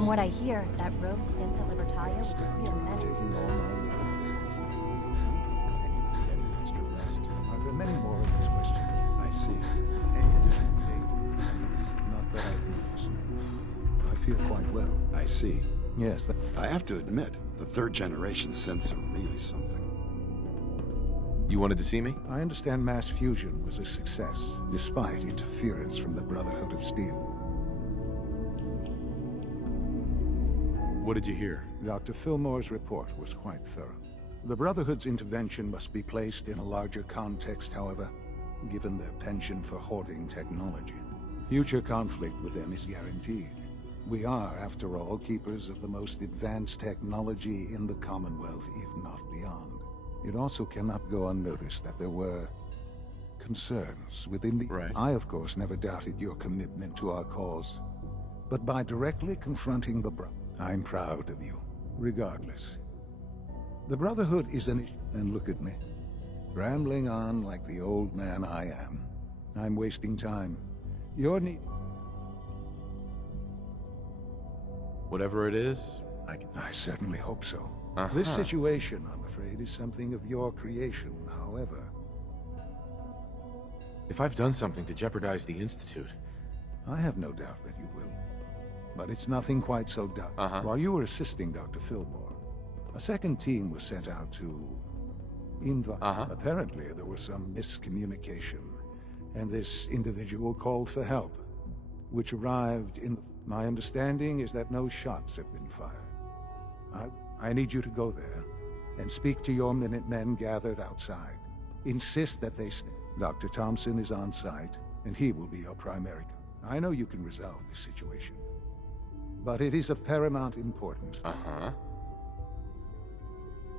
From what I hear, that rogue synth at Libertalia was a real menace. Taking all my leave. Extra rest. Are there many more of these questions? I see. Any additional not that I've noticed. I feel quite well. I see. Yes, I have to admit, the third generation synths are really something. You wanted to see me? I understand mass fusion was a success, despite interference from the Brotherhood of Steel. What did you hear? Dr. Fillmore's report was quite thorough. The Brotherhood's intervention must be placed in a larger context, however, given their penchant for hoarding technology. Future conflict with them is guaranteed. We are, after all, keepers of the most advanced technology in the Commonwealth, if not beyond. It also cannot go unnoticed that there were concerns within the... Right. I, of course, never doubted your commitment to our cause. But by directly confronting the I'm proud of you, regardless. The Brotherhood is an... And look at me. Rambling on like the old man I am. I'm wasting time. Your need... Whatever it is, I certainly hope so. This situation, I'm afraid, is something of your creation, however. If I've done something to jeopardize the Institute... I have no doubt that you will. But it's nothing quite so dark. While you were assisting Dr. Fillmore, a second team was sent out to... Apparently, there was some miscommunication, and this individual called for help, which arrived in the... My understanding is that no shots have been fired. I need you to go there and speak to your Minutemen gathered outside. Insist that they stay. Dr. Thompson is on site, and he will be your primary. I know you can resolve this situation, but it is of paramount importance.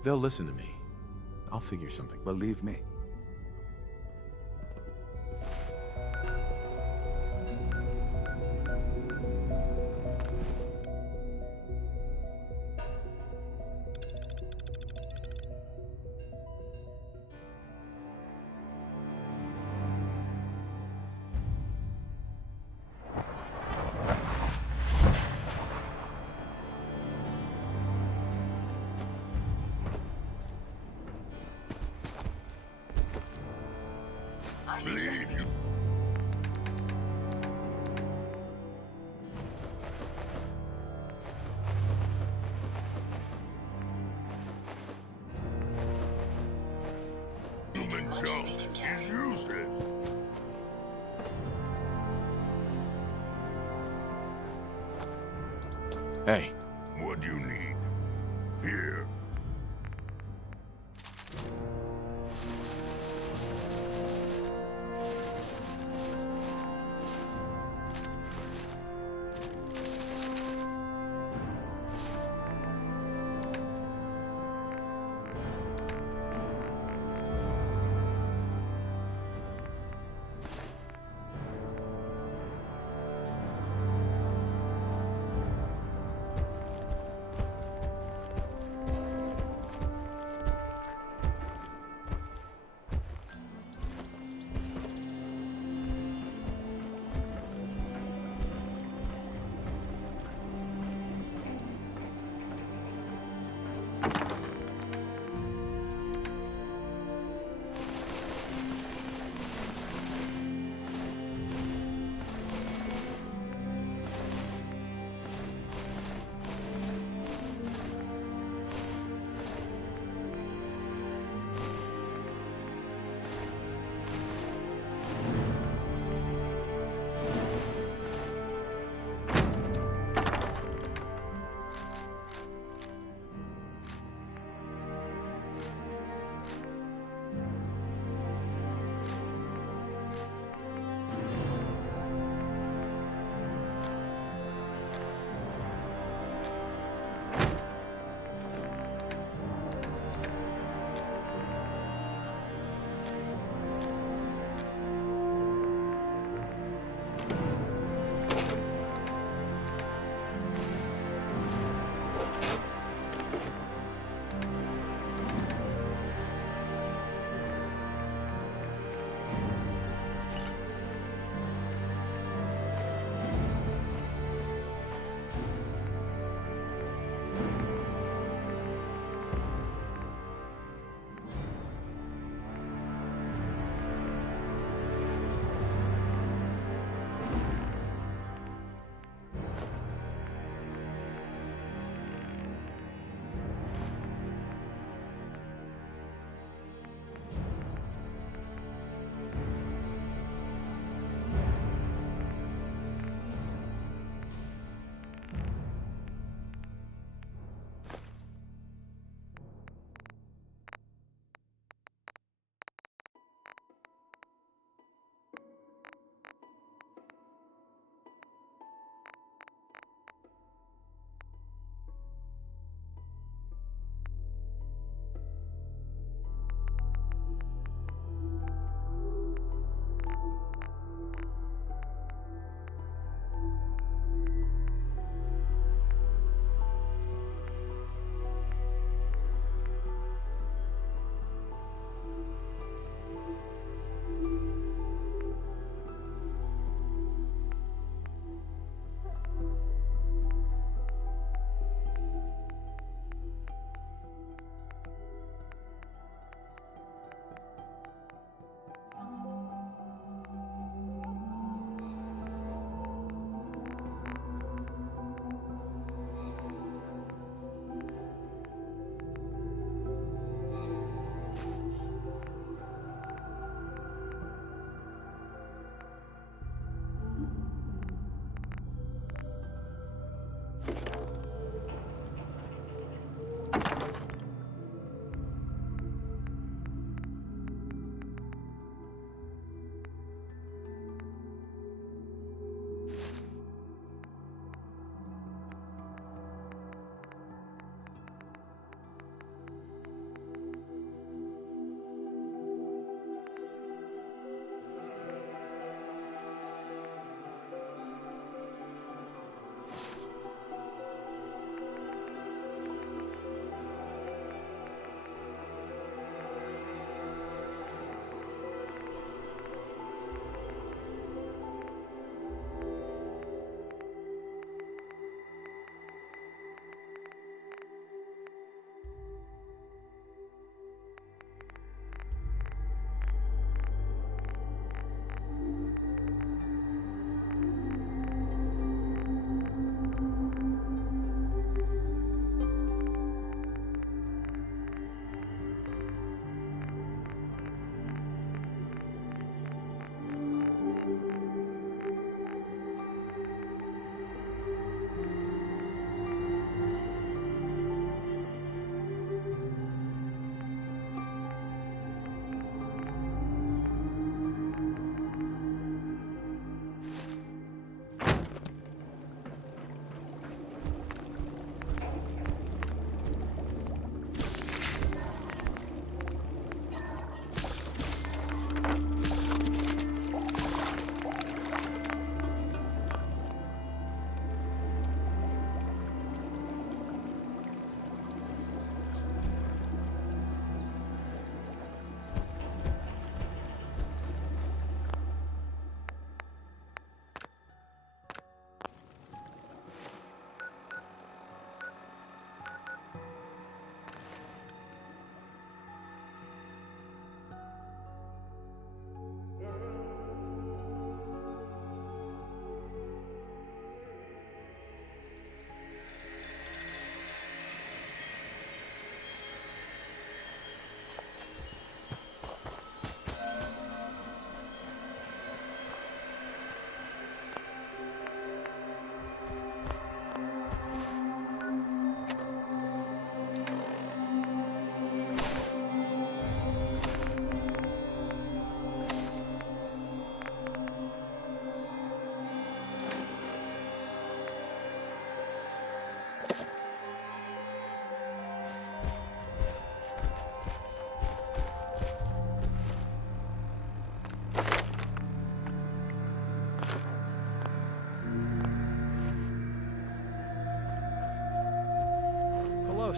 They'll listen to me. I'll figure something. Believe me. Human junk is useless. Hey. What do you need? Here.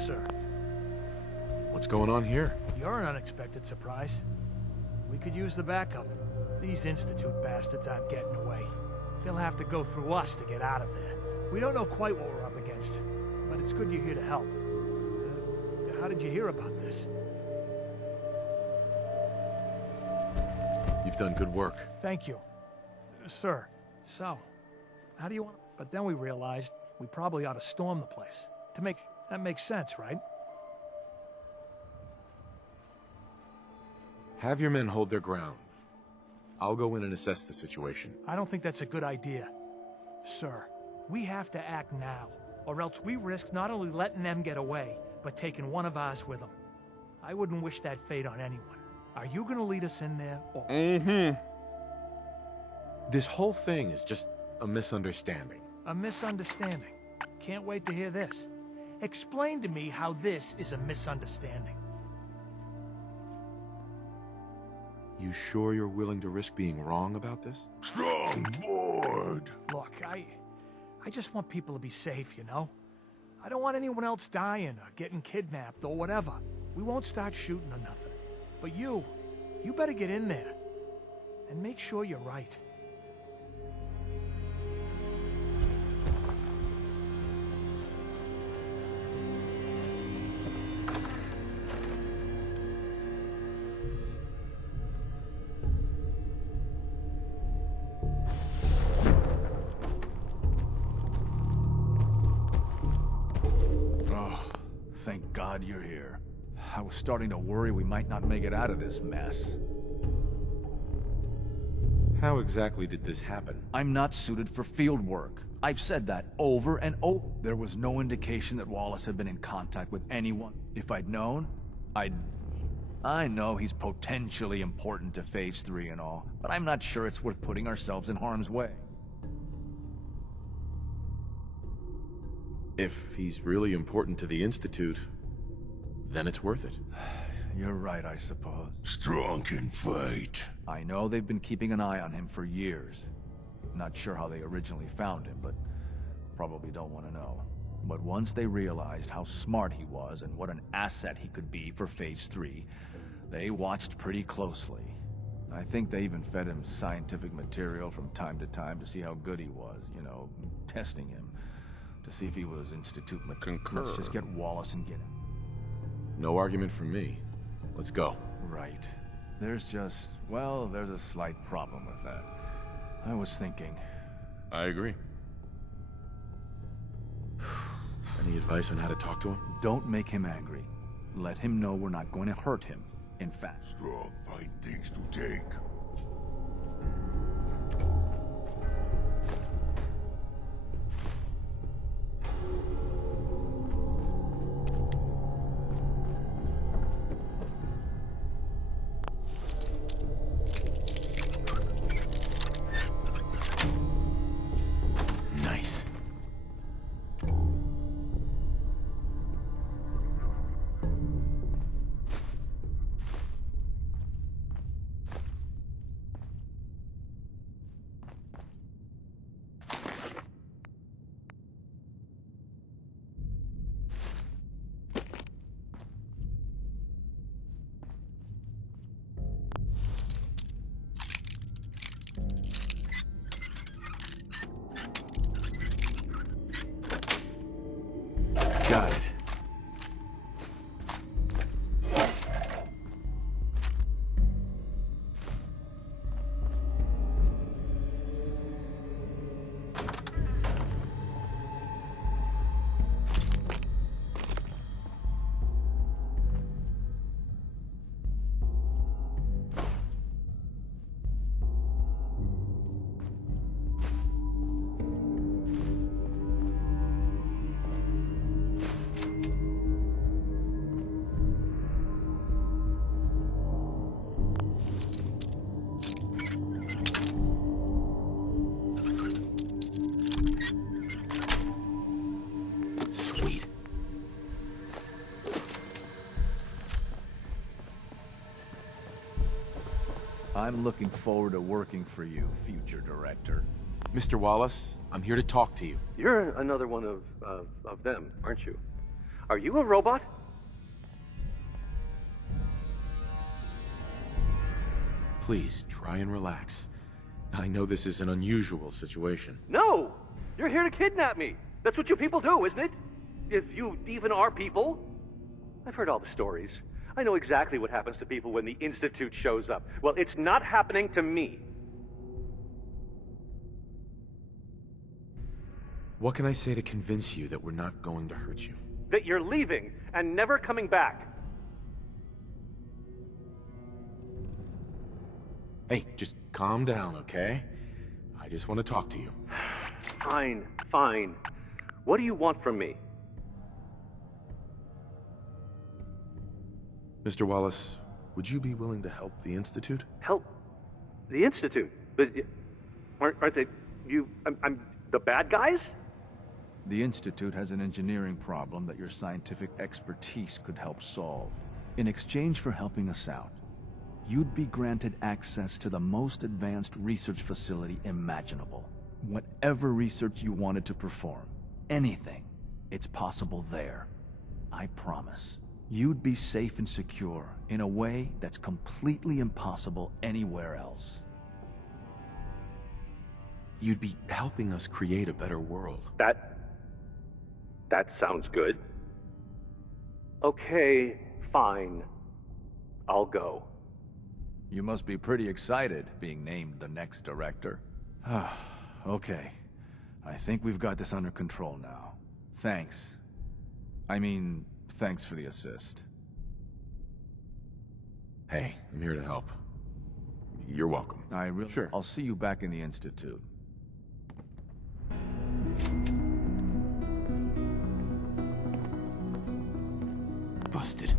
sir. What's going on here? You're an unexpected surprise. We could use the backup. These Institute bastards aren't getting away. They'll have to go through us to get out of there. We don't know quite what we're up against, but it's good you're here to help. How did you hear about this? You've done good work. Thank you. Sir, so, how do you want... But then we realized we probably ought to storm the place. That makes sense, right? Have your men hold their ground. I'll go in and assess the situation. I don't think that's a good idea. Sir, we have to act now, or else we risk not only letting them get away, but taking one of ours with them. I wouldn't wish that fate on anyone. Are you gonna lead us in there, or... This whole thing is just a misunderstanding. A misunderstanding? Can't wait to hear this. Explain to me how this is a misunderstanding. You sure you're willing to risk being wrong about this? Strong board. Look, I just want people to be safe, you know? I don't want anyone else dying or getting kidnapped or whatever. We won't start shooting or nothing. But you better get in there. And make sure you're right. Thank God you're here. I was starting to worry we might not make it out of this mess. How exactly did this happen? I'm not suited for field work. I've said that over and over. There was no indication that Wallace had been in contact with anyone. If I'd known, I know he's potentially important to Phase 3 and all, but I'm not sure it's worth putting ourselves in harm's way. If he's really important to the Institute, then it's worth it. You're right, I suppose. Strong can fight. I know they've been keeping an eye on him for years. Not sure how they originally found him, but probably don't want to know. But once they realized how smart he was and what an asset he could be for Phase 3, they watched pretty closely. I think they even fed him scientific material from time to time to see how good he was, you know, testing him. To see if he was Institute material. Concur. Let's just get Wallace and get him. No argument from me. Let's go. Right. There's a slight problem with that. I was thinking... I agree. Any advice on how to talk to him? Don't make him angry. Let him know we're not going to hurt him. In fact... Strong find things to take. Nice. Got it. Sweet. I'm looking forward to working for you, future director. Mr. Wallace, I'm here to talk to you. You're another one of them, aren't you? Are you a robot? Please, try and relax. I know this is an unusual situation. No! You're here to kidnap me! That's what you people do, isn't it? If you even are people. I've heard all the stories. I know exactly what happens to people when the Institute shows up. Well, it's not happening to me. What can I say to convince you that we're not going to hurt you? That you're leaving and never coming back. Hey, just calm down, okay? I just want to talk to you. Fine, fine. What do you want from me? Mr. Wallace, would you be willing to help the Institute? Help the Institute? But aren't they... I'm the bad guys? The Institute has an engineering problem that your scientific expertise could help solve. In exchange for helping us out, you'd be granted access to the most advanced research facility imaginable. Whatever research you wanted to perform, anything, it's possible there. I promise. You'd be safe and secure in a way that's completely impossible anywhere else. You'd be helping us create a better world. That sounds good. Okay, fine. I'll go. You must be pretty excited being named the next director. Okay. I think we've got this under control now. Thanks. Thanks for the assist. Hey, I'm here to help. You're welcome. Sure. I'll see you back in the Institute. Busted.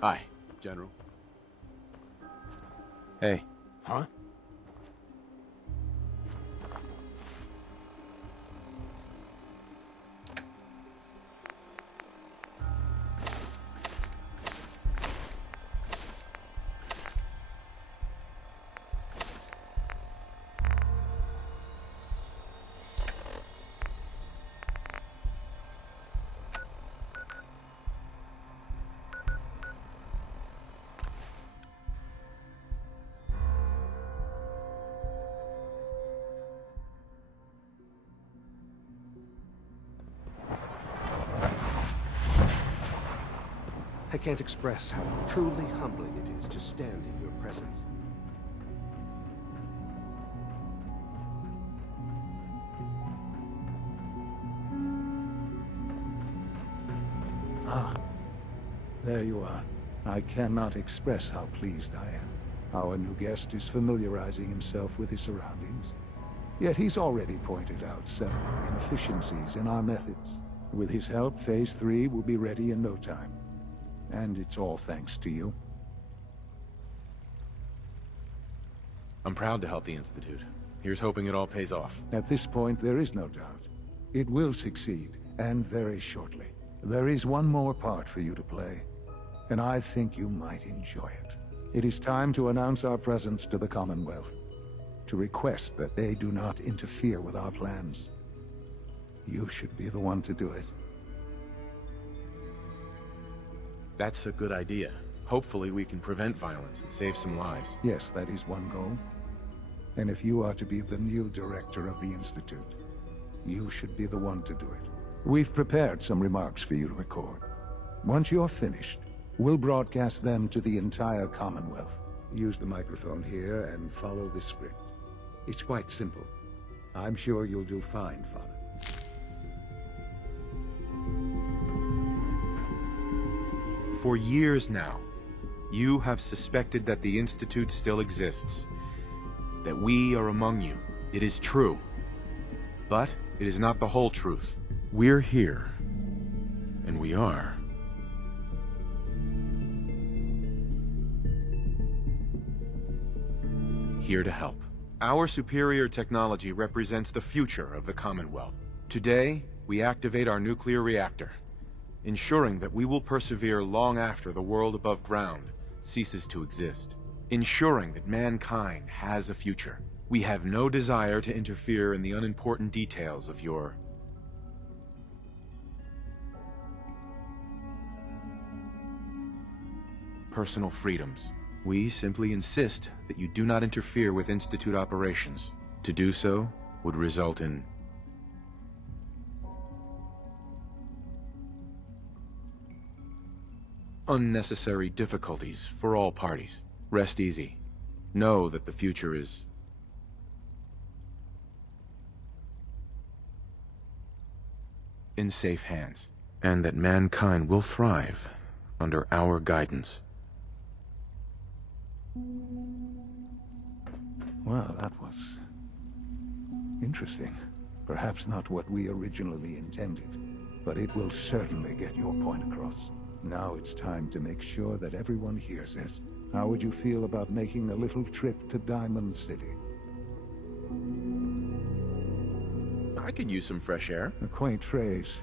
Hi. General. Hey. Huh? I can't express how truly humbling it is to stand in your presence. Ah, there you are. I cannot express how pleased I am. Our new guest is familiarizing himself with his surroundings. Yet he's already pointed out several inefficiencies in our methods. With his help, Phase 3 will be ready in no time. And it's all thanks to you. I'm proud to help the Institute. Here's hoping it all pays off. At this point, there is no doubt. It will succeed, and very shortly. There is one more part for you to play, and I think you might enjoy it. It is time to announce our presence to the Commonwealth, to request that they do not interfere with our plans. You should be the one to do it. That's a good idea. Hopefully we can prevent violence and save some lives. Yes, that is one goal. And if you are to be the new director of the Institute, you should be the one to do it. We've prepared some remarks for you to record. Once you're finished, we'll broadcast them to the entire Commonwealth. Use the microphone here and follow this script. It's quite simple. I'm sure you'll do fine, Father. For years now, you have suspected that the Institute still exists, that we are among you. It is true, but it is not the whole truth. We're here, and we are. Here to help. Our superior technology represents the future of the Commonwealth. Today, we activate our nuclear reactor, ensuring that we will persevere long after the world above ground ceases to exist. Ensuring that mankind has a future. We have no desire to interfere in the unimportant details of your personal freedoms. We simply insist that you do not interfere with Institute operations. To do so would result in unnecessary difficulties for all parties. Rest easy. Know that the future is in safe hands, and that mankind will thrive under our guidance. Well, that was interesting. Perhaps not what we originally intended, but it will certainly get your point across. Now it's time to make sure that everyone hears it. How would you feel about making a little trip to Diamond City? I could use some fresh air. A quaint phrase,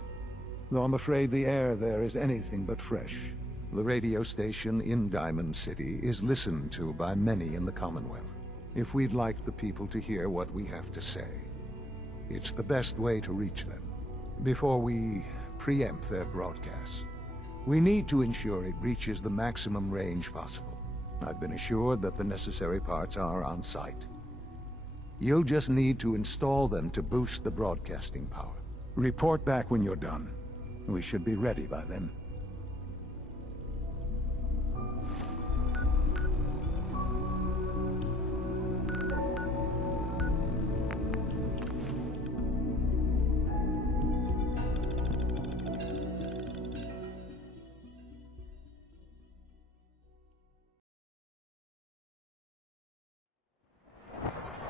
though I'm afraid the air there is anything but fresh. The radio station in Diamond City is listened to by many in the Commonwealth. If we'd like the people to hear what we have to say, it's the best way to reach them. Before we preempt their broadcasts, we need to ensure it reaches the maximum range possible. I've been assured that the necessary parts are on site. You'll just need to install them to boost the broadcasting power. Report back when you're done. We should be ready by then.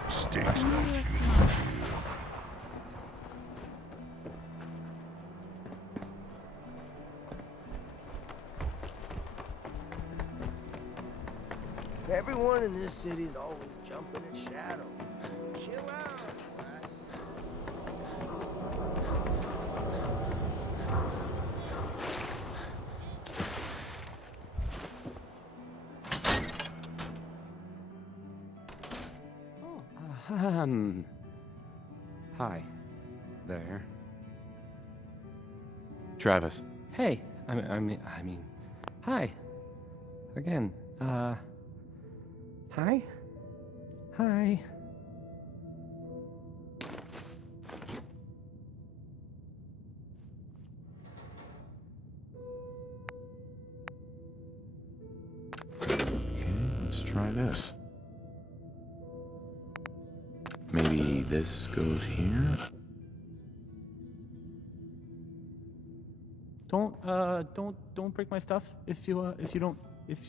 Stinks no human. Everyone in this city's always jumping at shadow. Chill out, class. Hi. There. Travis. Hey. I mean, hi. Again. Hi? Hi. Okay, let's try this. Maybe this goes here? Don't break my stuff if you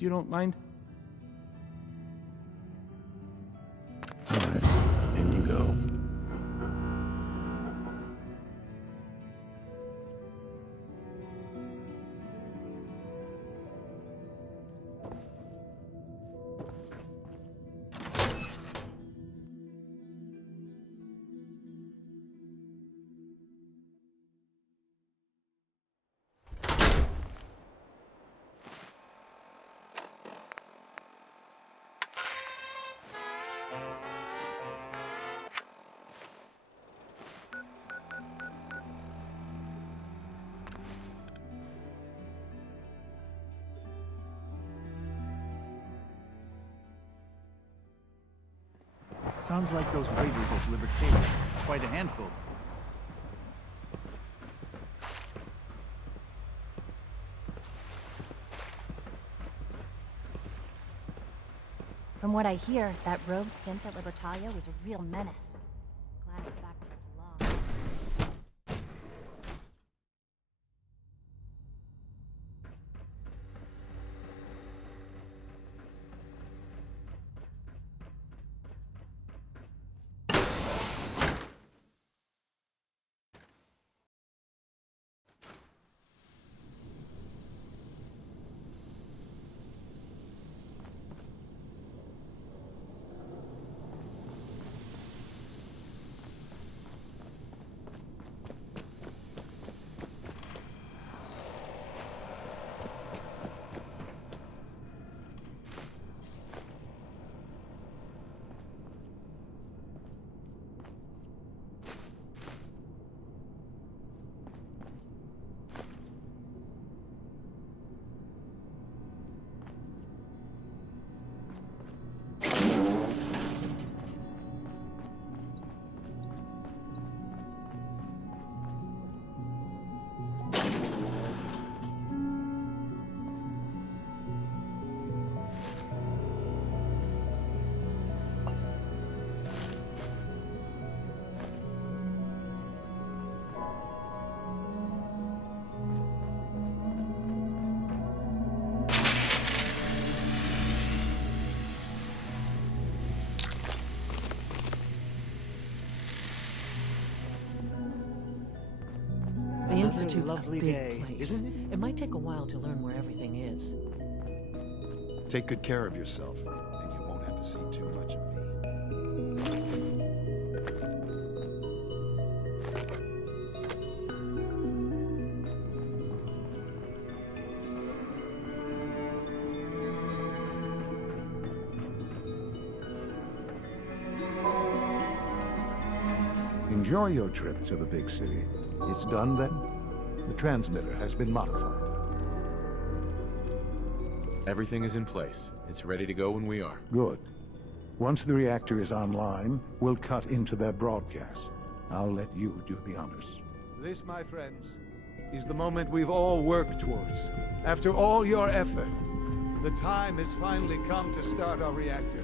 don't mind. Alright, in you go. Sounds like those raiders at Libertalia. Quite a handful. From what I hear, that rogue synth at Libertalia was a real menace. Glad it's back where it belongs. Institute's lovely a big day, place. isn't it? It might take a while to learn where everything is. Take good care of yourself, and you won't have to see too much of me. Enjoy your trip to the big city. It's done then? The transmitter has been modified. Everything is in place. It's ready to go when we are. Good. Once the reactor is online, we'll cut into their broadcast. I'll let you do the honors. This, my friends, is the moment we've all worked towards. After all your effort, the time has finally come to start our reactor.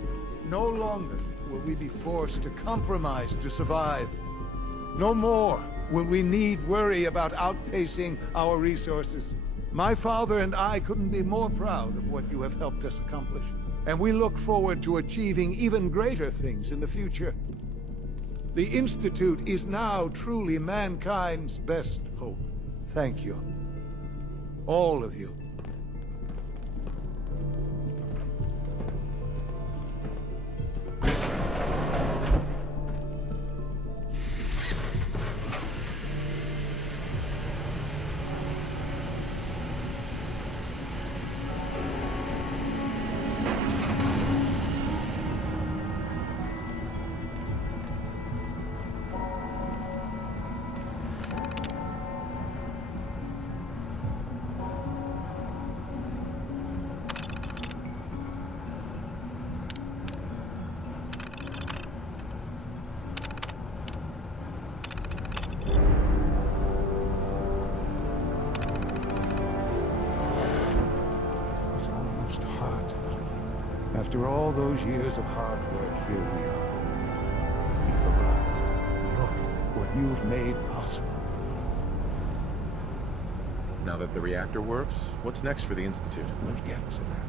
No longer will we be forced to compromise to survive. No more will we need worry about outpacing our resources. My father and I couldn't be more proud of what you have helped us accomplish. And we look forward to achieving even greater things in the future. The Institute is now truly mankind's best hope. Thank you. All of you. After all those years of hard work, here we are. We've arrived. Look what you've made possible. Now that the reactor works, what's next for the Institute? We'll get to that.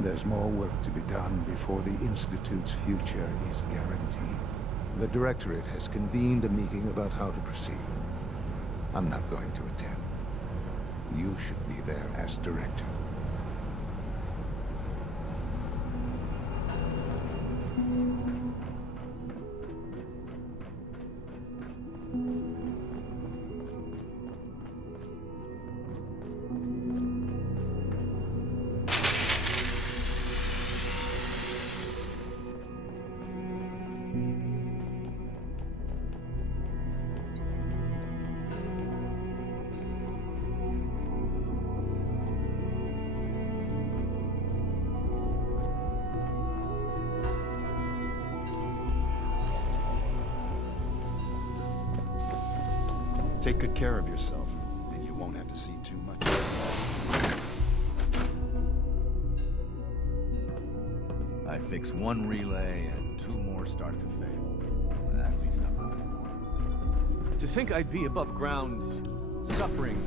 There's more work to be done before the Institute's future is guaranteed. The Directorate has convened a meeting about how to proceed. I'm not going to attend. You should be there as Director. Take good care of yourself, and you won't have to see too much. I fix one relay and two more start to fail. At least I'm not anymore. To think I'd be above ground, suffering.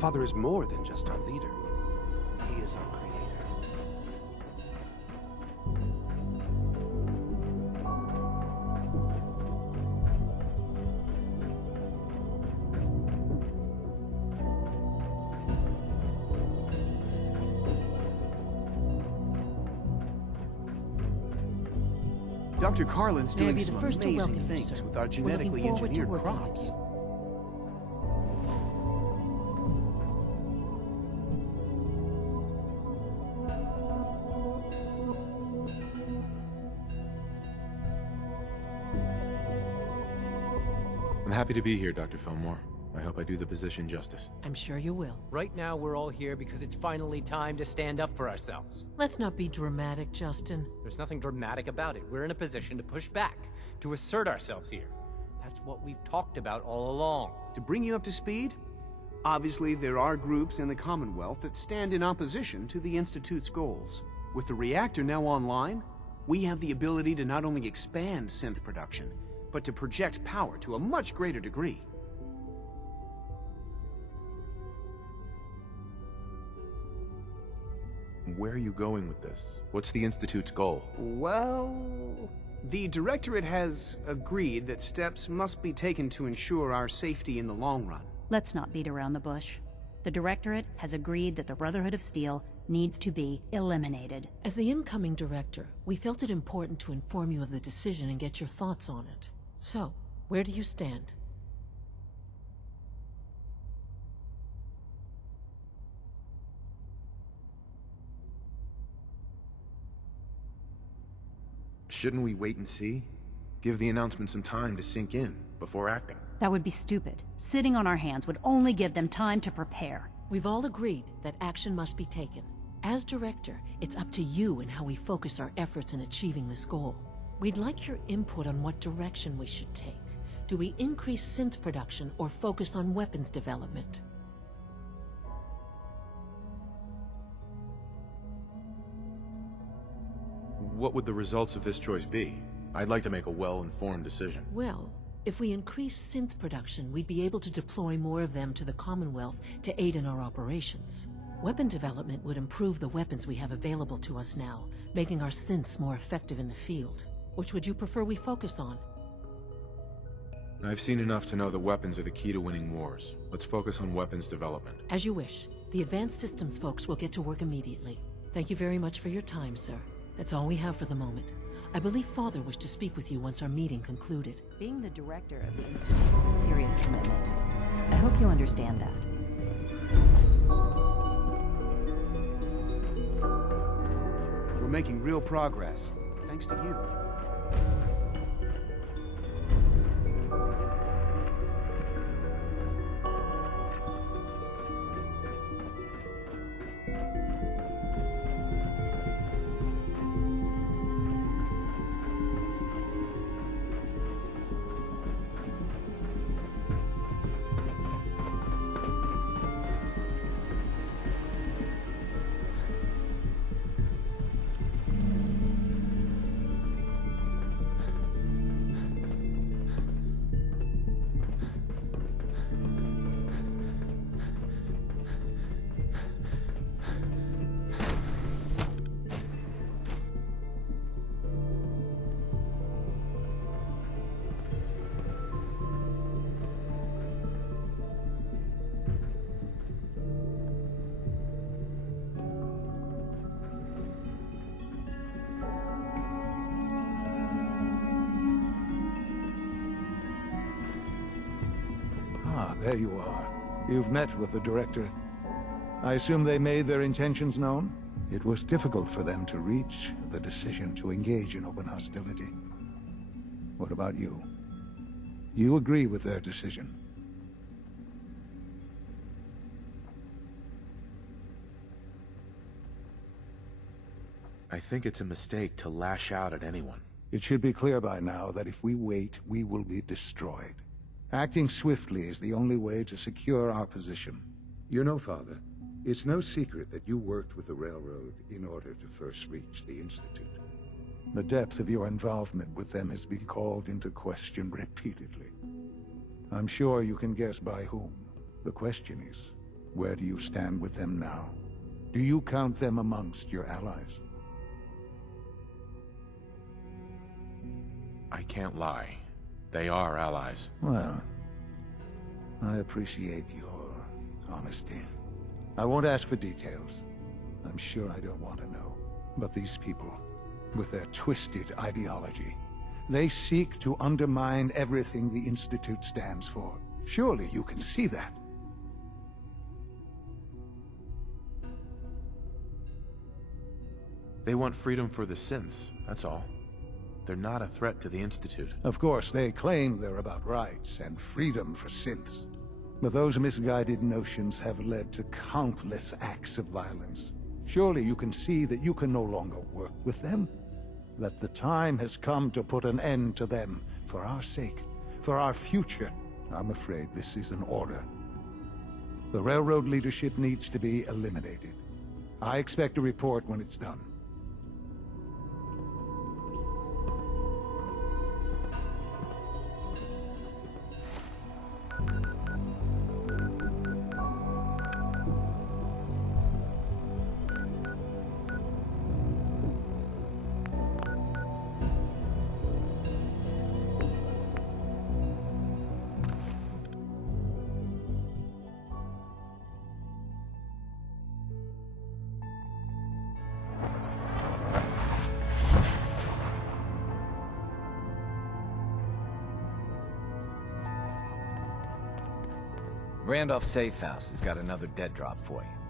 Father is more than just our leader. He is our creator. Dr. Carlin's May I doing be the some first to amazing welcome you, things sir. with our We're looking genetically forward to engineered working with crops. you. I'm happy to be here, Dr. Fillmore. I hope I do the position justice. I'm sure you will. Right now, we're all here because it's finally time to stand up for ourselves. Let's not be dramatic, Justin. There's nothing dramatic about it. We're in a position to push back, to assert ourselves here. That's what we've talked about all along. To bring you up to speed, obviously there are groups in the Commonwealth that stand in opposition to the Institute's goals. With the reactor now online, We have the ability to not only expand synth production, but to project power to a much greater degree. Where are you going with this? What's the Institute's goal? Well, the Directorate has agreed that steps must be taken to ensure our safety in the long run. Let's not beat around the bush. The Directorate has agreed that the Brotherhood of Steel needs to be eliminated. As the incoming director, we felt it important to inform you of the decision and get your thoughts on it. So, where do you stand? Shouldn't we wait and see? Give the announcement some time to sink in before acting. That would be stupid. Sitting on our hands would only give them time to prepare. We've all agreed that action must be taken. As director, it's up to you and how we focus our efforts in achieving this goal. We'd like your input on what direction we should take. Do we increase synth production or focus on weapons development? What would the results of this choice be? I'd like to make a well-informed decision. Well, if we increase synth production, we'd be able to deploy more of them to the Commonwealth to aid in our operations. Weapon development would improve the weapons we have available to us now, making our synths more effective in the field. Which would you prefer we focus on? I've seen enough to know that weapons are the key to winning wars. Let's focus on weapons development. As you wish. The Advanced Systems folks will get to work immediately. Thank you very much for your time, sir. That's all we have for the moment. I believe Father wished to speak with you once our meeting concluded. Being the director of the Institute is a serious commitment. I hope you understand that. We're making real progress, thanks to you. There you are. You've met with the director. I assume they made their intentions known? It was difficult for them to reach the decision to engage in open hostility. What about you? You agree with their decision? I think it's a mistake to lash out at anyone. It should be clear by now that if we wait, we will be destroyed. Acting swiftly is the only way to secure our position. You know, Father, it's no secret that you worked with the Railroad in order to first reach the Institute. The depth of your involvement with them has been called into question repeatedly. I'm sure you can guess by whom. The question is, where do you stand with them now? Do you count them amongst your allies? I can't lie. They are allies. Well, I appreciate your honesty. I won't ask for details. I'm sure I don't want to know. But these people, with their twisted ideology, they seek to undermine everything the Institute stands for. Surely you can see that. They want freedom for the synths, that's all. They're not a threat to the Institute. Of course, they claim they're about rights and freedom for synths. But those misguided notions have led to countless acts of violence. Surely you can see that you can no longer work with them? That the time has come to put an end to them, for our sake, for our future. I'm afraid this is an order. The Railroad leadership needs to be eliminated. I expect a report when it's done. Randolph Safe House has got another dead drop for you.